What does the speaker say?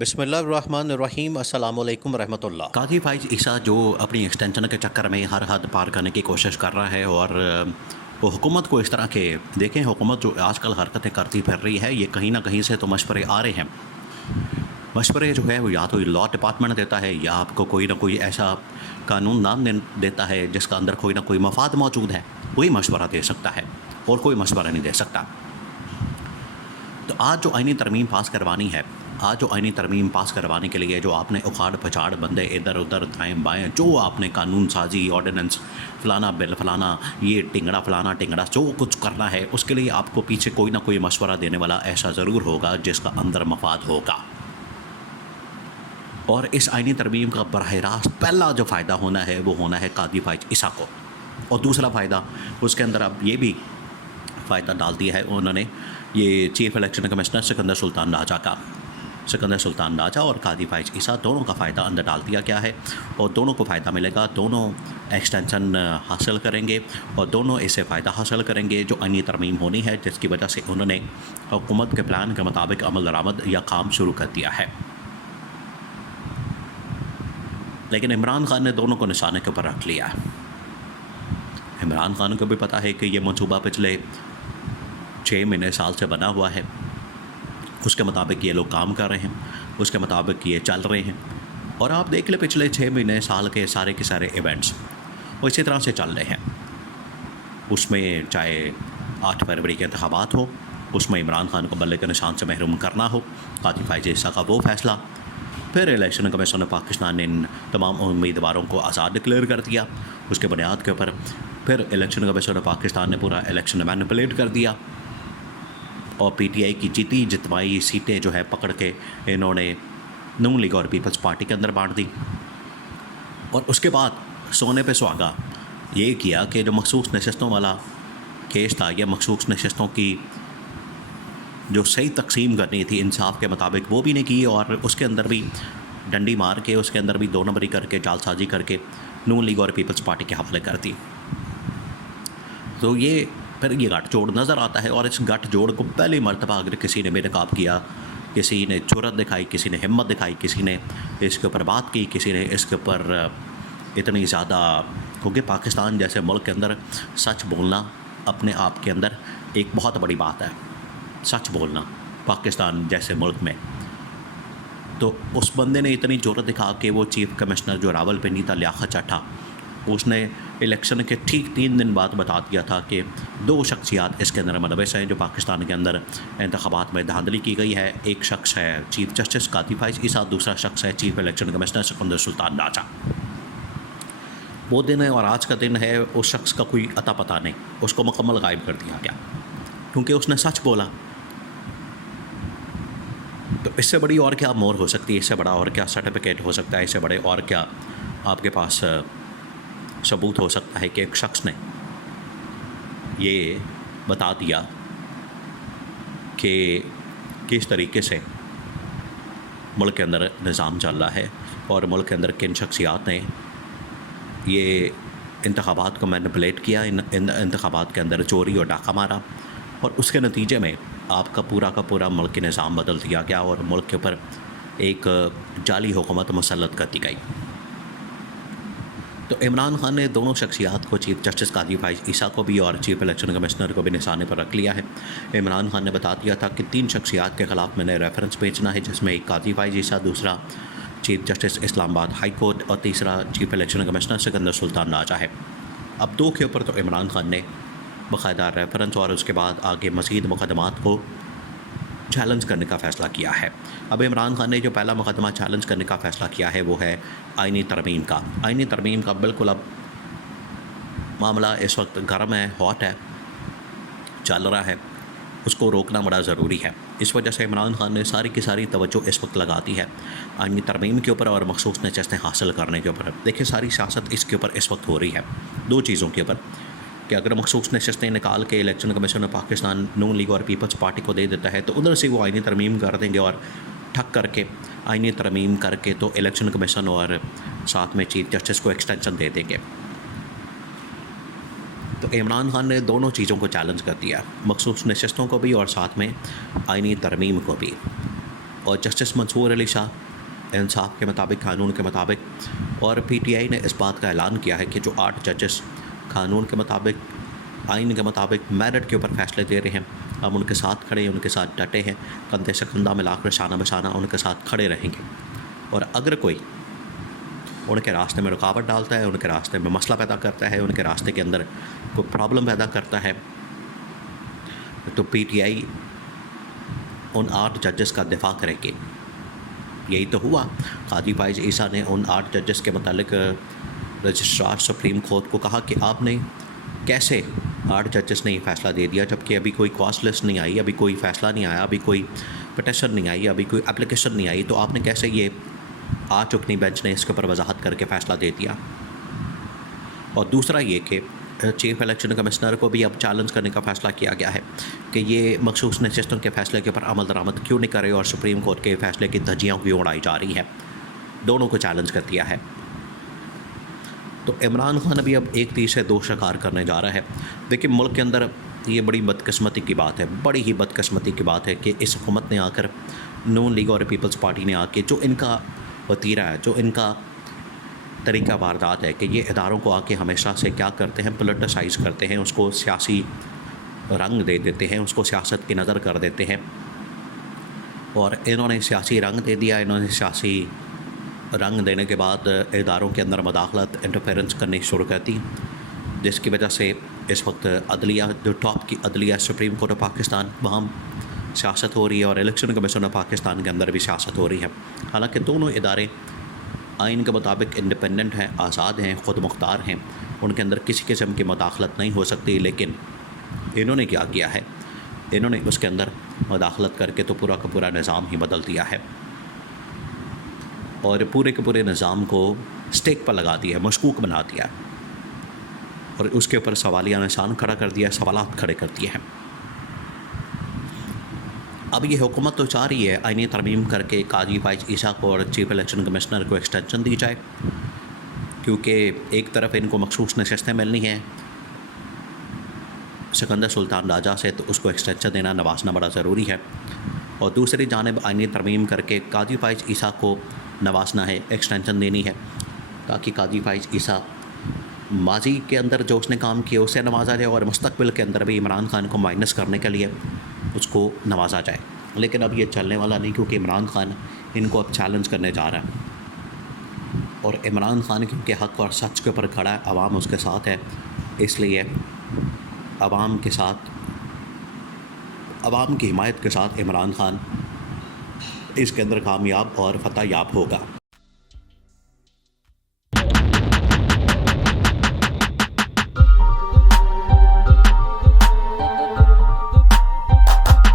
بسم اللہ الرحمن الرحیم، السلام علیکم ورحمۃ اللہ۔ قاضی فائز عیسیٰ جو اپنی ایکسٹینشن کے چکر میں ہر حد پار کرنے کی کوشش کر رہا ہے، اور وہ حکومت کو اس طرح کے دیکھیں، حکومت جو آج کل حرکتیں کرتی پھر رہی ہے، یہ کہیں نہ کہیں سے تو مشورے آ رہے ہیں۔ مشورے جو ہے وہ یا تو لا ڈپارٹمنٹ دیتا ہے، یا آپ کو کوئی نہ کوئی ایسا قانون نام دیتا ہے جس کا اندر کوئی نہ کوئی مفاد موجود ہے، وہی مشورہ دے سکتا ہے اور کوئی مشورہ نہیں دے سکتا۔ تو آج جو آئینی ترمیم پاس کروانے کے لیے جو آپ نے اکھاڑ پچھاڑ بندے ادھر ادھر دائیں بائیں، جو آپ نے قانون سازی، آرڈیننس، فلانا بل فلانا، یہ ٹنگڑا فلانا ٹنگڑا جو کچھ کرنا ہے، اس کے لیے آپ کو پیچھے کوئی نہ کوئی مشورہ دینے والا ایسا ضرور ہوگا جس کا اندر مفاد ہوگا۔ اور اس آئینی ترمیم کا براہ راست پہلا جو فائدہ ہونا ہے وہ ہونا ہے قاضی فائز عیسیٰ کو، اور دوسرا فائدہ اس کے اندر اب یہ بھی فائدہ ڈال دیا ہے انہوں نے، یہ چیف الیکشن کمشنر سکندر سلطان راجہ اور قاضی فائز عیسیٰ دونوں کا فائدہ اندر ڈال دیا گیا ہے، اور دونوں کو فائدہ ملے گا، دونوں ایکسٹینشن حاصل کریں گے اور دونوں اس سے فائدہ حاصل کریں گے جو آئینی ترمیم ہونی ہے، جس کی وجہ سے انہوں نے حکومت کے پلان کے مطابق عمل درآمد یا کام شروع کر دیا ہے۔ لیکن عمران خان نے دونوں کو نشانے کے اوپر رکھ لیا ہے۔ عمران خان کو بھی پتہ ہے کہ یہ منصوبہ پچھلے 6 مہینے سال سے بنا ہوا ہے، اس کے مطابق یہ لوگ کام کر رہے ہیں، اس کے مطابق یہ چل رہے ہیں، اور آپ دیکھ لیں پچھلے 6 مہینے سال کے سارے ایونٹس وہ اسی طرح سے چل رہے ہیں۔ اس میں چاہے 8 فروری کے انتخابات ہو، اس میں عمران خان کو بلے کے نشان سے محروم کرنا ہو، قاضی فائز عیسیٰ کا وہ فیصلہ، پھر الیکشن کمیشن پاکستان نے ان تمام امیدواروں کو آزاد ڈکلیئر کر دیا، اس کے بنیاد کے اوپر پھر الیکشن کمیشن پاکستان نے پورا الیکشن مینپولیٹ کر دیا، اور پی ٹی آئی کی جتوائی سیٹیں جو ہے پکڑ کے انہوں نے نون لیگ اور پیپلز پارٹی کے اندر بانٹ دی، اور اس کے بعد سونے پہ سہاگا یہ کیا کہ جو مخصوص نشستوں والا کیس تھا، یا مخصوص نشستوں کی جو صحیح تقسیم کرنی تھی انصاف کے مطابق، وہ بھی نہیں کی، اور اس کے اندر بھی ڈنڈی مار کے اس کے اندر بھی 2 نمبری کر کے جال سازی کر کے نون لیگ اور پیپلز پارٹی کے حوالے کر دی۔ تو یہ پھر یہ گٹھ جوڑ نظر آتا ہے، اور اس گٹھ جوڑ کو پہلی مرتبہ اگر کسی نے بے نقاب کیا، کسی نے جرأت دکھائی، کسی نے ہمت دکھائی، کسی نے اس کے اوپر بات کی، کسی نے اس کے اوپر اتنی زیادہ، کیونکہ پاکستان جیسے ملک کے اندر سچ بولنا اپنے آپ کے اندر ایک بہت بڑی بات ہے، سچ بولنا پاکستان جیسے ملک میں۔ تو اس بندے نے اتنی جرأت دکھا کہ وہ چیف کمشنر جو راولپنڈی تھا، لیاقت چٹھا، اس نے الیکشن کے ٹھیک 3 دن بعد بتا دیا تھا کہ 2 شخصیات اس کے اندر ملوث ہیں جو پاکستان کے اندر انتخابات میں دھاندلی کی گئی ہے، ایک شخص ہے چیف جسٹس قاضی فائز عیسیٰ، دوسرا شخص ہے چیف الیکشن کمشنر سکندر سلطان راجہ۔ وہ دن ہے اور آج کا دن ہے، اس شخص کا کوئی اتا پتہ نہیں، اس کو مکمل غائب کر دیا گیا کیونکہ اس نے سچ بولا۔ تو اس سے بڑی اور کیا مور ہو سکتی ہے، اس سے بڑا اور کیا سرٹیفکیٹ ہو سکتا ہے، اس سے بڑے اور کیا آپ کے پاس ثبوت ہو سکتا ہے کہ ایک شخص نے یہ بتا دیا کہ کس طریقے سے ملک کے اندر نظام چل رہا ہے، اور ملک کے اندر کن شخصیات نے یہ انتخابات کو مینپولیٹ کیا، ان انتخابات کے اندر چوری اور ڈاکہ مارا، اور اس کے نتیجے میں آپ کا پورا ملک کے نظام بدل دیا گیا، اور ملک کے اوپر ایک جعلی حکومت مسلط کر دی گئی۔ تو عمران خان نے دونوں شخصیات کو، چیف جسٹس قاضی فائز عیسیٰ کو بھی اور چیف الیکشن کمشنر کو بھی نشانے پر رکھ لیا ہے۔ عمران خان نے بتا دیا تھا کہ 3 شخصیات کے خلاف میں نے ریفرنس بھیجنا ہے، جس میں ایک قاضی فائز عیسیٰ، دوسرا چیف جسٹس اسلام آباد ہائی کورٹ، اور تیسرا چیف الیکشن کمشنر سکندر سلطان راجہ ہے۔ اب 2 کے اوپر تو عمران خان نے باقاعدہ ریفرنس اور اس کے بعد آگے مزید مقدمات کو چیلنج کرنے کا فیصلہ کیا ہے۔ اب عمران خان نے جو پہلا مقدمہ چیلنج کرنے کا فیصلہ کیا ہے وہ ہے آئینی ترمیم کا۔ آئینی ترمیم کا بالکل اب معاملہ اس وقت گرم ہے، ہاٹ ہے، چل رہا ہے، اس کو روکنا بڑا ضروری ہے۔ اس وجہ سے عمران خان نے ساری کی ساری توجہ اس وقت لگا دی ہے آئینی ترمیم کے اوپر اور مخصوص نشستیں حاصل کرنے کے اوپر۔ دیکھیں ساری سیاست اس کے اوپر اس وقت ہو رہی ہے 2 چیزوں کے اوپر، کہ اگر مخصوص نشستیں نکال کے الیکشن کمیشن پاکستان نون لیگ اور پیپلز پارٹی کو دے دیتا ہے، تو ادھر سے وہ آئینی ترمیم کر دیں گے، اور ٹھک کر کے آئینی ترمیم کر کے تو الیکشن کمیشن اور ساتھ میں چیف جسٹس کو ایکسٹینشن دے دیں گے۔ تو عمران خان نے دونوں چیزوں کو چیلنج کر دیا، مخصوص نشستوں کو بھی اور ساتھ میں آئینی ترمیم کو بھی، اور جسٹس منصور علی شاہ انصاف کے مطابق، قانون کے مطابق، اور پی ٹی آئی نے اس بات کا اعلان کیا ہے کہ جو 8 ججز قانون کے مطابق، آئین کے مطابق میرٹ کے اوپر فیصلے دے رہے ہیں، ہم ان کے ساتھ کھڑے ہیں، ان کے ساتھ ڈٹے ہیں، کندھے سے کندھا ملا کر شانہ بشانہ ان کے ساتھ کھڑے رہیں گے. اور اگر کوئی ان کے راستے میں رکاوٹ ڈالتا ہے، ان کے راستے میں مسئلہ پیدا کرتا ہے، ان کے راستے کے اندر کوئی پرابلم پیدا کرتا ہے، تو پی ٹی آئی ان 8 ججز کا دفاع کرے گی. یہی تو ہوا. قاضی فائز عیسیٰ نے ان 8 ججز کے متعلق رجسٹرار سپریم کورٹ کو کہا کہ آپ نے کیسے 8 ججز نے یہ فیصلہ دے دیا جبکہ ابھی کوئی کاز لسٹ نہیں آئی، ابھی کوئی فیصلہ نہیں آیا، ابھی کوئی پٹیشن نہیں آئی، ابھی کوئی اپلیکیشن نہیں آئی، تو آپ نے کیسے یہ آ چکنی بینچ نے اس کے اوپر وضاحت کر کے فیصلہ دے دیا. اور دوسرا یہ کہ چیف الیکشن کمشنر کو بھی اب چیلنج کرنے کا فیصلہ کیا گیا ہے کہ یہ مخصوص نشستوں کے فیصلے کے اوپر عمل درآمد کیوں نہیں کرے اور سپریم کورٹ کے فیصلے کی دھجیاں کیوں اڑائی جا رہی ہے. دونوں کو چیلنج کر دیا ہے. تو عمران خان ابھی اب ایک تیر سے 2 شکار کرنے جا رہا ہے. دیکھیں ملک کے اندر یہ بڑی بدقسمتی کی بات ہے، بڑی ہی بدقسمتی کی بات ہے کہ اس حکومت نے آ کر، نون لیگ اور پیپلز پارٹی نے آ کے جو ان کا وتیرہ ہے، جو ان کا طریقہ واردات ہے کہ یہ اداروں کو آ کے ہمیشہ سے کیا کرتے ہیں، پولیٹیسائز کرتے ہیں، اس کو سیاسی رنگ دے دیتے ہیں، اس کو سیاست کی نظر کر دیتے ہیں. اور انہوں نے سیاسی رنگ دے دیا. انہوں نے سیاسی رنگ دینے کے بعد اداروں کے اندر مداخلت، انٹرفیرنس کرنی شروع کر دی، جس کی وجہ سے اس وقت عدلیہ، جو ٹاپ کی عدلیہ سپریم کورٹ آف پاکستان، وہاں سیاست ہو رہی ہے، اور الیکشن کمیشن آف پاکستان کے اندر بھی سیاست ہو رہی ہے. حالانکہ دونوں ادارے آئین کے مطابق انڈیپینڈنٹ ہیں، آزاد ہیں، خود مختار ہیں، ان کے اندر کسی قسم کی مداخلت نہیں ہو سکتی. لیکن انہوں نے کیا کیا ہے، انہوں نے اس کے اندر مداخلت کر کے تو پورا کا پورا نظام ہی بدل دیا ہے، اور پورے کے پورے نظام کو سٹیک پر لگا دیا ہے، مشکوک بنا دیا ہے، اور اس کے اوپر سوالیہ نشان کھڑا کر دیا ہے، سوالات کھڑے کر دیے ہیں. اب یہ حکومت تو چاہ رہی ہے آئینی ترمیم کر کے قاضی فائز عیسیٰ کو اور چیف الیکشن کمشنر کو ایکسٹینشن دی جائے، کیونکہ ایک طرف ان کو مخصوص نشستیں ملنی ہیں سکندر سلطان راجہ سے، تو اس کو ایکسٹینشن دینا، نوازنا بڑا ضروری ہے. اور دوسری جانب آئینی ترمیم کر کے قاضی فائز عیسیٰ کو نوازنا ہے، ایکسٹینشن دینی ہے، تاکہ قاضی فائز عیسیٰ ماضی کے اندر جو اس نے کام کیا اسے نوازا جائے، اور مستقبل کے اندر بھی عمران خان کو مائنس کرنے کے لیے اس کو نوازا جائے. لیکن اب یہ چلنے والا نہیں، کیونکہ عمران خان ان کو اب چیلنج کرنے جا رہا ہے، اور عمران خان کیونکہ حق اور سچ کے اوپر کھڑا ہے، عوام اس کے ساتھ ہے، اس لیے عوام کے ساتھ، عوام کی حمایت کے ساتھ عمران خان اس کے اندر کامیاب اور فتح یاب ہوگا.